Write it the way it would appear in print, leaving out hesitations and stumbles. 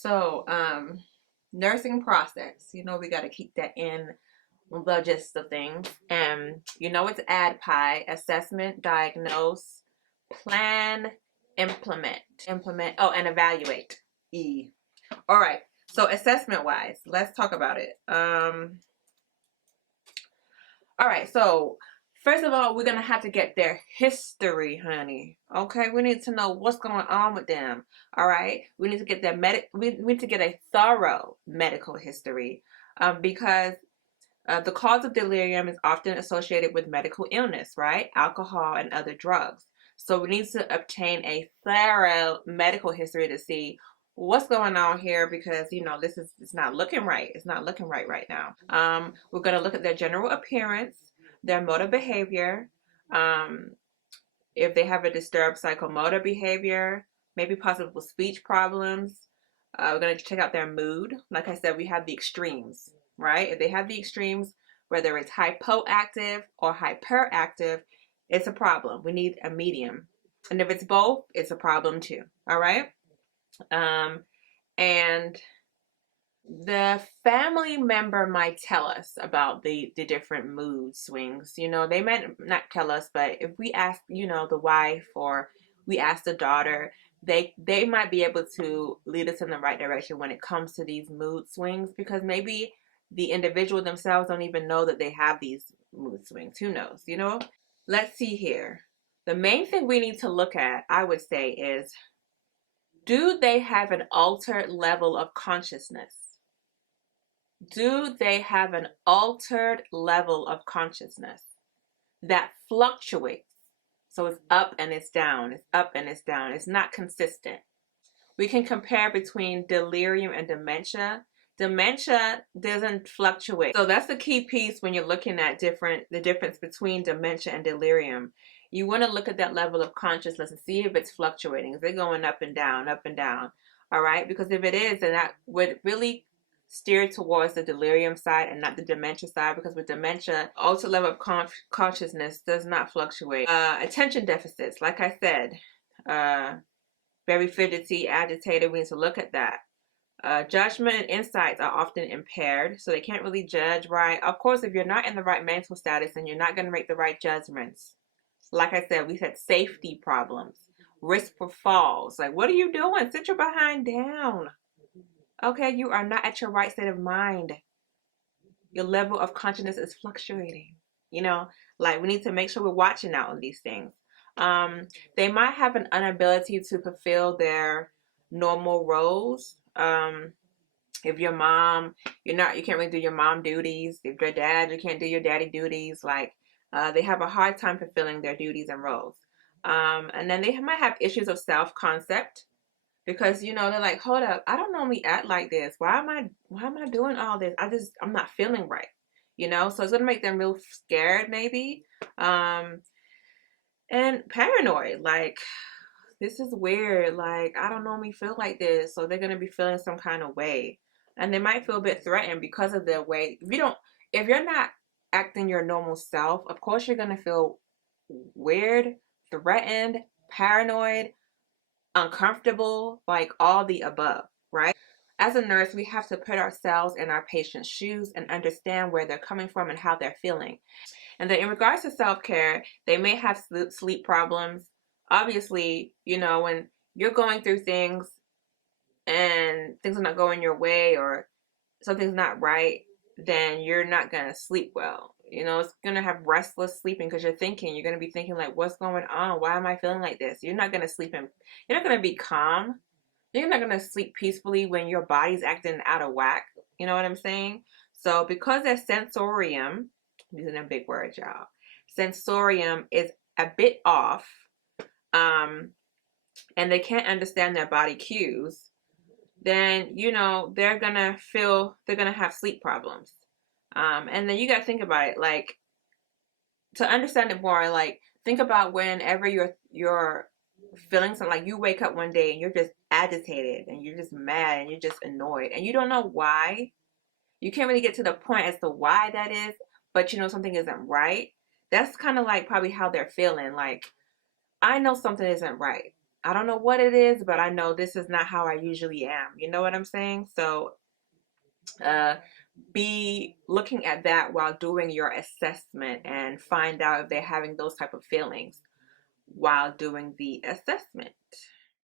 So, nursing process, we got to keep that in the gist of things. And it's ADPI, assessment, diagnose, plan, implement, oh, and evaluate. E. All right. So assessment wise, let's talk about it. All right. So first of all, we're going to have to get their history, honey. Okay. We need to know what's going on with them. All right. We need to get we need to get a thorough medical history, because the cause of delirium is often associated with medical illness, right? Alcohol and other drugs. So we need to obtain a thorough medical history to see what's going on here, because it's not looking right. It's not looking right now. We're going to look at their general appearance, their motor behavior, um, if they have a disturbed psychomotor behavior, maybe possible speech problems. We're going to check out their mood. Like I said, we have the extremes, right? If they have the extremes, whether it's hypoactive or hyperactive, it's a problem. We need a medium. And if it's both, it's a problem too. All right? And the family member might tell us about the different mood swings. They might not tell us, but if we ask, the wife, or we ask the daughter, they might be able to lead us in the right direction when it comes to these mood swings, because maybe the individual themselves don't even know that they have these mood swings. Who knows, Let's see here. The main thing we need to look at, I would say, is, do they have an altered level of consciousness? Do they have an altered level of consciousness that fluctuates? So it's up and it's down, it's up and it's down, it's not consistent. We can compare between delirium and dementia. Dementia doesn't fluctuate. So that's the key piece when you're looking at the difference between dementia and delirium. You want to look at that level of consciousness and see if it's fluctuating. Is it going up and down, up and down? All right, because if it is, then that would really steer towards the delirium side and not the dementia side, because with dementia, altered level of consciousness does not fluctuate. Attention deficits, like I said, very fidgety, agitated. We need to look at that. Judgment and insights are often impaired, so they can't really judge right. Of course, if you're not in the right mental status, then you're not going to make the right judgments. Like I said, we said safety problems, risk for falls. Like, what are you doing? Sit your behind down. Okay, you are not at your right state of mind. Your level of consciousness is fluctuating. Like, we need to make sure we're watching out on these things. They might have an inability to fulfill their normal roles. If your mom, you can't really do your mom duties. If your dad, you can't do your daddy duties. Like, they have a hard time fulfilling their duties and roles. And then they might have issues of self-concept. Because they're like, hold up, I don't normally act like this. Why am I doing all this? I'm not feeling right. So it's gonna make them real scared, maybe. And paranoid, like, this is weird. Like, I don't normally feel like this. So they're gonna be feeling some kind of way. And they might feel a bit threatened because of their way. If you're not acting your normal self, of course you're gonna feel weird, threatened, paranoid, uncomfortable, like all the above, right? As a nurse, we have to put ourselves in our patient's shoes and understand where they're coming from and how they're feeling. And then in regards to self-care, they may have sleep problems. Obviously, when you're going through things and things are not going your way, or something's not right, then you're not going to sleep well. It's going to have restless sleeping, because you're going to be thinking like, what's going on? Why am I feeling like this? You're not going to sleep you're not going to be calm. You're not going to sleep peacefully when your body's acting out of whack. You know what I'm saying? So because their sensorium, using a big word, y'all, sensorium is a bit off, and they can't understand their body cues, then they're gonna have sleep problems. And then you gotta think about it, like, to understand it more, like, think about whenever you're feeling something, like you wake up one day and you're just agitated and you're just mad and you're just annoyed and you don't know why. You can't really get to the point as to why that is, but something isn't right. That's kind of like probably how they're feeling. Like, I know something isn't right. I don't know what it is, but I know this is not how I usually am. You know what I'm saying? So, uh, be looking at that while doing your assessment and find out if they're having those type of feelings while doing the assessment.